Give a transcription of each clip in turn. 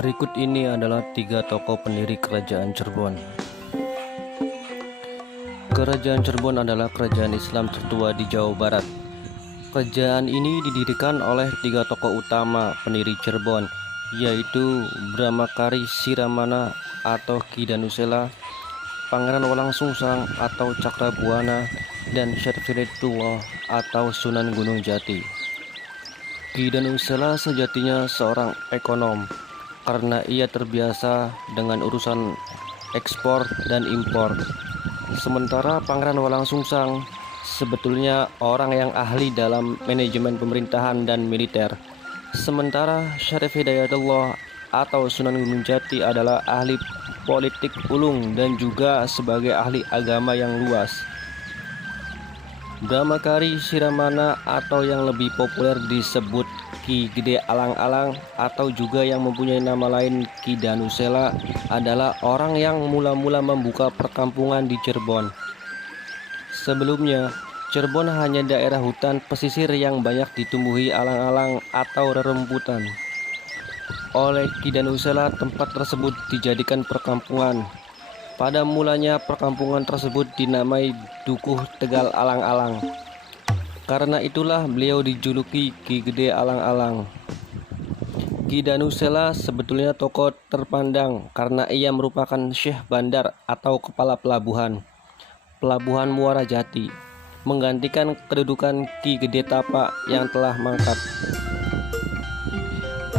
Berikut ini adalah 3 tokoh pendiri Kerajaan Cirebon. Kerajaan Cirebon adalah kerajaan Islam tertua di Jawa Barat. Kerajaan ini didirikan oleh 3 tokoh utama pendiri Cirebon, yaitu Brahmakari Siramana atau Ki Danusela, Pangeran Walangsungsang atau Cakrabuana, dan Syarif Hidayatullah atau Sunan Gunung Jati. Ki Danusela sejatinya seorang ekonom karena ia terbiasa dengan urusan ekspor dan impor. Sementara Pangeran Walangsungsang sebetulnya orang yang ahli dalam manajemen pemerintahan dan militer. Sementara Syarif Hidayatullah atau Sunan Gunung Jati adalah ahli politik ulung dan juga sebagai ahli agama yang luas. Brahmakari Siramana atau yang lebih populer disebut Ki Gede Alang-Alang atau juga yang mempunyai nama lain Ki Danusela adalah orang yang mula-mula membuka perkampungan di Cirebon. Sebelumnya, Cirebon hanya daerah hutan pesisir yang banyak ditumbuhi alang-alang atau rerumputan. Oleh Ki Danusela, tempat tersebut dijadikan perkampungan. Pada mulanya perkampungan tersebut dinamai Dukuh Tegal Alang-Alang. Karena itulah beliau dijuluki Ki Gede Alang-Alang. Ki Danusela sebetulnya tokoh terpandang karena ia merupakan Syekh Bandar atau kepala pelabuhan Muara Jati, menggantikan kedudukan Ki Gede Tapa yang telah mangkat.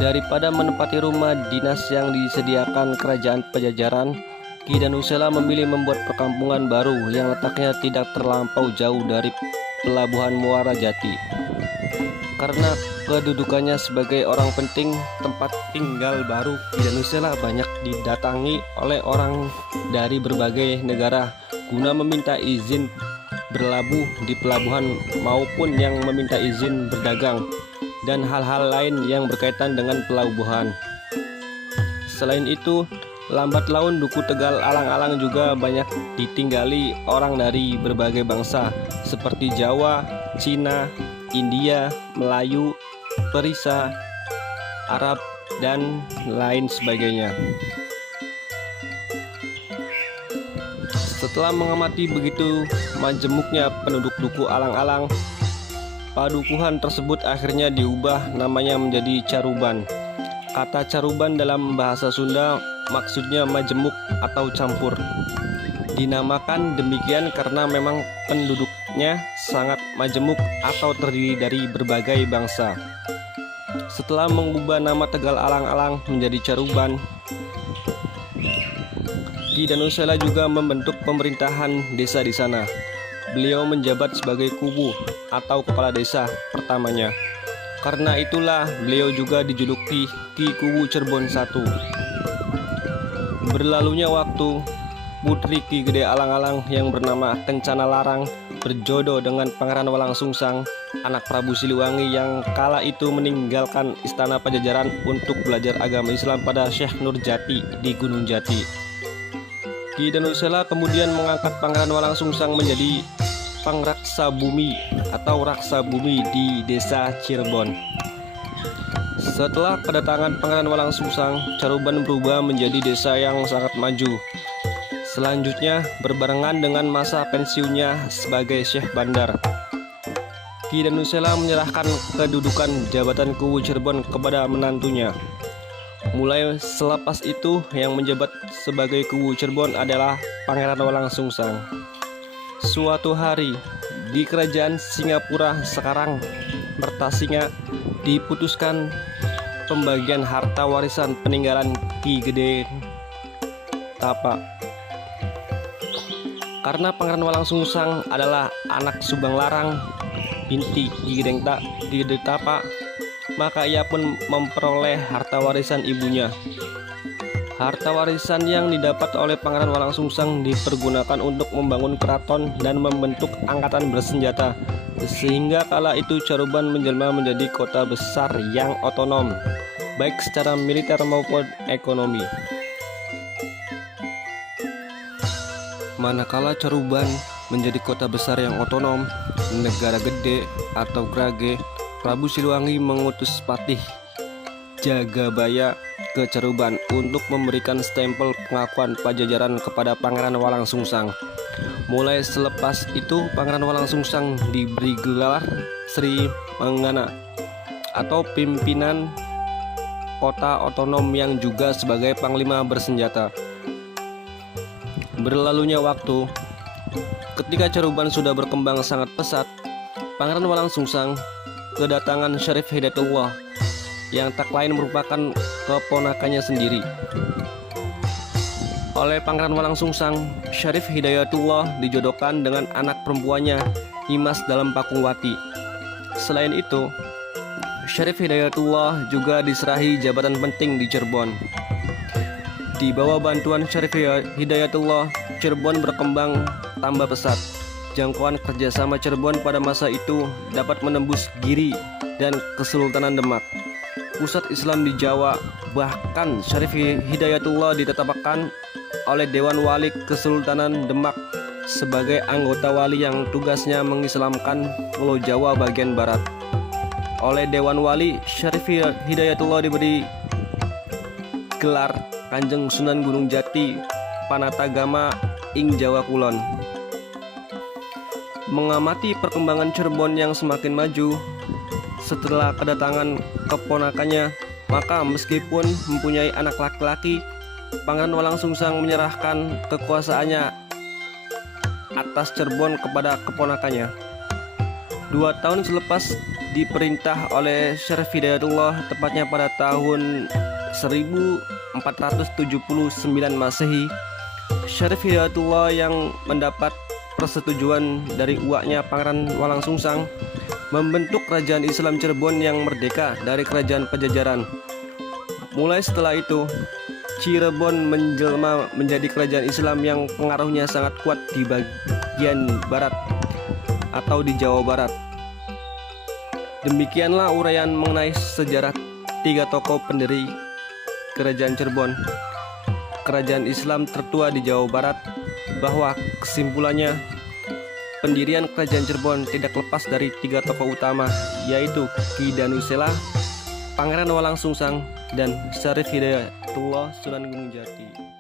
Daripada menempati rumah dinas yang disediakan kerajaan Pajajaran, Ki Danusela memilih membuat perkampungan baru yang letaknya tidak terlampau jauh dari pelabuhan Muara Jati. Karena kedudukannya sebagai orang penting, tempat tinggal baru Ki Danusela banyak didatangi oleh orang dari berbagai negara guna meminta izin berlabuh di pelabuhan maupun yang meminta izin berdagang dan hal-hal lain yang berkaitan dengan pelabuhan. Selain itu, lambat laun Dukuh Tegal Alang-Alang juga banyak ditinggali orang dari berbagai bangsa seperti Jawa, Cina, India, Melayu, Perisa, Arab, dan lain sebagainya. Setelah mengamati begitu majemuknya penduduk Dukuh Alang-Alang, padukuhan tersebut akhirnya diubah namanya menjadi Caruban. Kata Caruban dalam bahasa Sunda maksudnya majemuk atau campur. Dinamakan demikian karena memang penduduknya sangat majemuk atau terdiri dari berbagai bangsa. Setelah mengubah nama Tegal Alang-Alang menjadi Caruban, Ki Danusela juga membentuk pemerintahan desa di sana. Beliau menjabat sebagai kubu atau kepala desa pertamanya. Karena itulah beliau juga dijuluki Ki Kubu Cirebon I. Berlalunya waktu, putri Ki Gede Alang-Alang yang bernama Kencana Larang berjodoh dengan Pangeran Walangsungsang, anak Prabu Siliwangi yang kala itu meninggalkan istana Pajajaran untuk belajar agama Islam pada Syekh Nurjati di Gunung Jati. Ki Danusela kemudian mengangkat Pangeran Walangsungsang menjadi Pangraksa Bumi atau Raksa Bumi di desa Cirebon. Setelah kedatangan Pangeran Walangsungsang, Caruban berubah menjadi desa yang sangat maju. Selanjutnya, berbarengan dengan masa pensiunnya sebagai Syekh Bandar, Ki Danusela menyerahkan kedudukan jabatan Kubu Cirebon kepada menantunya. Mulai selepas itu, yang menjabat sebagai Kubu Cirebon adalah Pangeran Walangsungsang. Suatu hari, di kerajaan Singapura sekarang Mertasinga, diputuskan pembagian harta warisan peninggalan Ki Gede Tapa. Karena Pangeran Walangsungsang adalah anak Subang Larang binti Ki Gede Tapa, maka ia pun memperoleh harta warisan ibunya. Harta warisan yang didapat oleh Pangeran Walangsungsang dipergunakan untuk membangun keraton dan membentuk angkatan bersenjata, sehingga kala itu Caruban menjelma menjadi kota besar yang otonom, baik secara militer maupun ekonomi. Manakala Caruban menjadi kota besar yang otonom, negara gede atau grage, Prabu Siliwangi mengutus Patih Jagabaya ke Ceruban untuk memberikan stempel pengakuan Pajajaran kepada Pangeran Walangsungsang. Mulai selepas itu Pangeran Walangsungsang diberi gelar Sri Manggana atau pimpinan kota otonom yang juga sebagai panglima bersenjata. Berlalunya waktu, ketika Ceruban sudah berkembang sangat pesat, Pangeran Walangsungsang kedatangan Syarif Hidayatullah yang tak lain merupakan keponakannya sendiri. Oleh Pangeran Walangsungsang, Syarif Hidayatullah dijodohkan dengan anak perempuannya Himas Dalam Pakungwati. Selain itu, Syarif Hidayatullah juga diserahi jabatan penting di Cirebon. Di bawah bantuan Syarif Hidayatullah, Cirebon berkembang tambah pesat. Jangkauan kerjasama Cirebon pada masa itu dapat menembus Giri dan Kesultanan Demak, pusat Islam di Jawa. Bahkan Syarif Hidayatullah ditetapkan oleh Dewan Wali Kesultanan Demak sebagai anggota wali yang tugasnya mengislamkan Pulau Jawa bagian barat. Oleh Dewan Wali, Syarif Hidayatullah diberi gelar Kanjeng Sunan Gunung Jati Panatagama ing Jawa Kulon. Mengamati perkembangan Cirebon yang semakin maju setelah kedatangan keponakannya, maka meskipun mempunyai anak laki-laki, Pangeran Walangsungsang menyerahkan kekuasaannya atas Cirebon kepada keponakannya. 2 tahun selepas diperintah oleh Syarif Hidayatullah, tepatnya pada tahun 1479 Masehi, Syarif Hidayatullah yang mendapat persetujuan dari uaknya Pangeran Walangsungsang membentuk Kerajaan Islam Cirebon yang merdeka dari Kerajaan Pajajaran. Mulai setelah itu, Cirebon menjelma menjadi kerajaan Islam yang pengaruhnya sangat kuat di bagian barat atau di Jawa Barat. Demikianlah uraian mengenai sejarah 3 tokoh pendiri Kerajaan Cirebon, kerajaan Islam tertua di Jawa Barat, bahwa kesimpulannya pendirian Kerajaan Cirebon tidak lepas dari 3 tokoh utama, yaitu Ki Danusela, Pangeran Walangsungsang, dan Syarif Hidayatullah Sunan Gunung Jati.